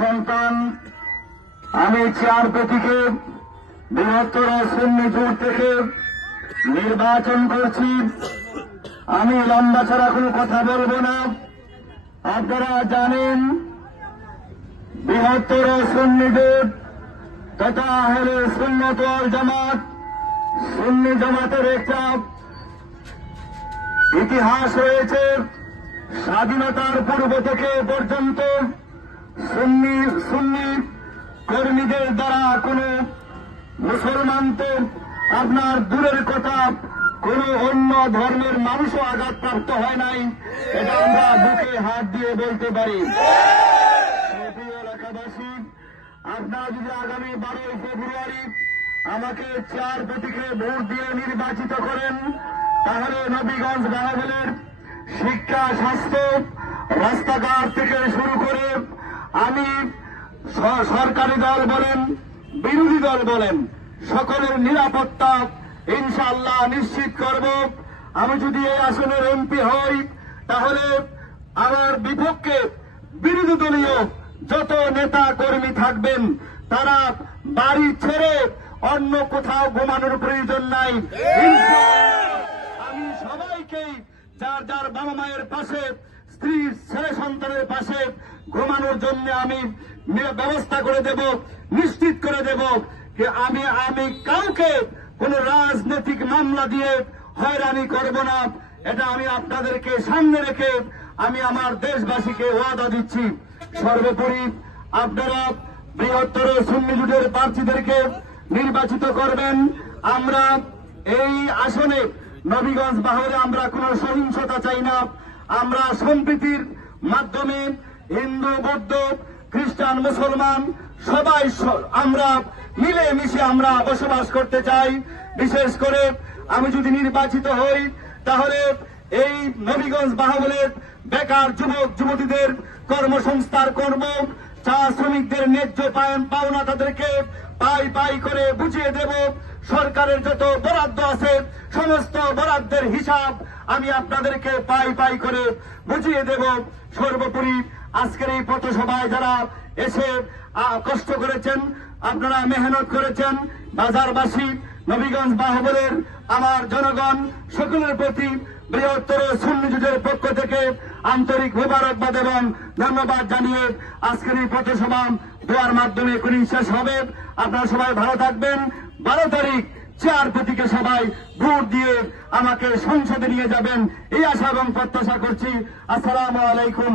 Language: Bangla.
সন্তান, আমি চার প্রতীকে বৃহত্তর সুন্নি জোট থেকে নির্বাচন করছি। আমি লম্বা ছাড়া কোনো কথা বলব না। আপনারা জানেন, বৃহত্তর সুন্নি তথা হলে সুন্নত জামাত, সুন্নি জামাতের একটা ইতিহাস রয়েছে। স্বাধীনতার পূর্ব থেকে পর্যন্ত সুন্নি সুন্নি কর্মীদের দ্বারা কোন মুসলমান তো আপনার দূরের কথা, কোন অন্য ধর্মের মানুষও আঘাতপ্রাপ্ত হয় নাই, এটা আমরা বুকে হাত দিয়ে বলতে পারি। এলাকাবাসী, আপনারা যদি আগামী বারোই ফেব্রুয়ারি আমাকে চার প্রতীকে ভোট দিয়ে নির্বাচিত করেন, তাহলে নবীগঞ্জ বাহাবলের শিক্ষা, স্বাস্থ্য, রাস্তাঘাট থেকে শুরু করে আমি সরকারি দল বলেন বিরোধী দল বলেন সকলের নিরাপত্তা ইনশাল্লাহ নিশ্চিত করব। আমি যদি এই আসনের এমপি হই তাহলে আমার বিপক্ষে বিরোধী দলীয় যত নেতা কর্মী থাকবেন তারা বাড়ি ছেড়ে অন্য কোথাও ঘুমানোর প্রয়োজন নাই। আমি সবাইকেই যার যার বাবা মায়ের পাশে স্ত্রী ছেলে সন্তানের পাশে ঘুমানোর জন্য আমি ব্যবস্থা করে দেব, নিশ্চিত করে দেব যে আমি আমি কাউকে কোন রাজনৈতিক মামলা দিয়ে হয়রানি করব না। এটা আমি আপনাদেরকে সামনে রেখে আমি আমার দেশবাসীকে ওয়াদা দিচ্ছি। সর্বোপরি আপনারা বৃহত্তর সুন্নি জুটের প্রার্থীদেরকে নির্বাচিত করবেন। আমরা এই আসনে নবীগঞ্জ বাহরে আমরা কোনো সহিংসতা চাই না। আমরা সম্প্রীতির মাধ্যমে হিন্দু, বৌদ্ধ, খ্রিস্টান, মুসলমান, সবাই আমরা মিলে মিশে আমরা বসবাস করতে চাই। বিশেষ করে আমি যদি নির্বাচিত হই, তাহলে এই নবীগঞ্জ বাহাবলের বেকার যুবক, যুবতীদের কর্মসংস্থার কর্ম চা শ্রমিকদের ন্যায্য পায়ন পাওনা তাদেরকে পাই পাই করে বুঝিয়ে দেব। সরকারের যত বরাদ্দ আছে সমস্ত বরাদ্দের হিসাব আমি আপনাদেরকে পাই পাই করে বুঝিয়ে দেব। সর্বোপরি আজকের এই পথসভায় যারা এসে কষ্ট করেছেন, আপনারা মেহনত করেছেন, বাজারবাসী, নবীগঞ্জ বাহবরের আমার জনগণ, সকলের প্রতি বৃহত্তর সুন্নিজুটের পক্ষ থেকে আন্তরিক মোবারকবাদ এবং ধন্যবাদ জানিয়ে আজকের এই পথসভা দোয়ার মাধ্যমে এখনই শেষ হবে। আপনারা সবাই ভালো থাকবেন। বারো তারিখ চার প্রতীকে সবাই ভোট দিয়ে আমাকে সংসদে নিয়ে যাবেন। এই আশা এবং প্রত্যাশা করছি। আসসালামু আলাইকুম